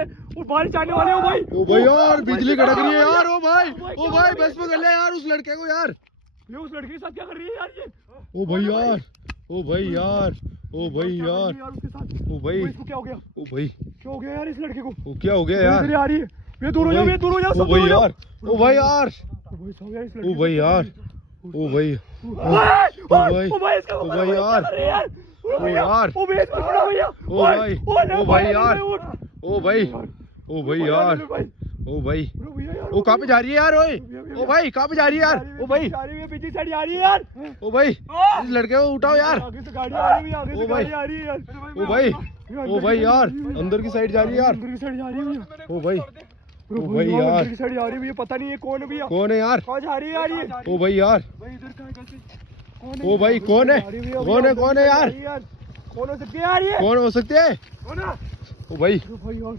से और बारिश आने वाली है भाई। ओ भाई यार बिजली कड़क रही है यार। ओ भाई बस में कर ले यार उस लड़के को यार। ये उस लड़के के साथ क्या कर रही है यार ये? ओ भाई यार ओ भाई यार ओ भाई यार उसके साथ। ओ भाई इसको क्या हो गया? ओ भाई क्या हो गया यार इस लड़के को? ओ क्या हो गया यार? इधर आ रही है। ये दूर हो जाओ, ये दूर हो जाओ, ओ सब भाई दूर हो जाओ। यार ओ भाई यार ओ भाई यार ओ भाई ओ भाई इसका ओ भाई यार ओ यार ओ भाई इसको छोड़ो भैया। ओ भाई ओ भाई यार ओ भाई ओ भाई यार ओ भाई ओ कहाँ पे जा रही है यार? ओए ओ भाई कहाँ पे जा रही है यार? ओ भाई पीछे साइड आ रही है यार। ओ भाई इस लड़के को उठाओ यार। आगे से गाड़ी आ रही है, आगे से गाड़ी आ रही है यार। ओ भाई यार अंदर की साइड जा रही है यार। अंदर की साइड जा रही है भैया। ओ भाई यार अंदर की साइड जा रही है भैया। पता नहीं है कौन है भैया। कौन है यार? कहाँ जा रही है यार ये? ओ भाई यार ओ भाई कौन है? कौन है यार? कौन हो सकती है यार ये? कौन हो सकते हैं? कौन है? ओ भाई भाई यार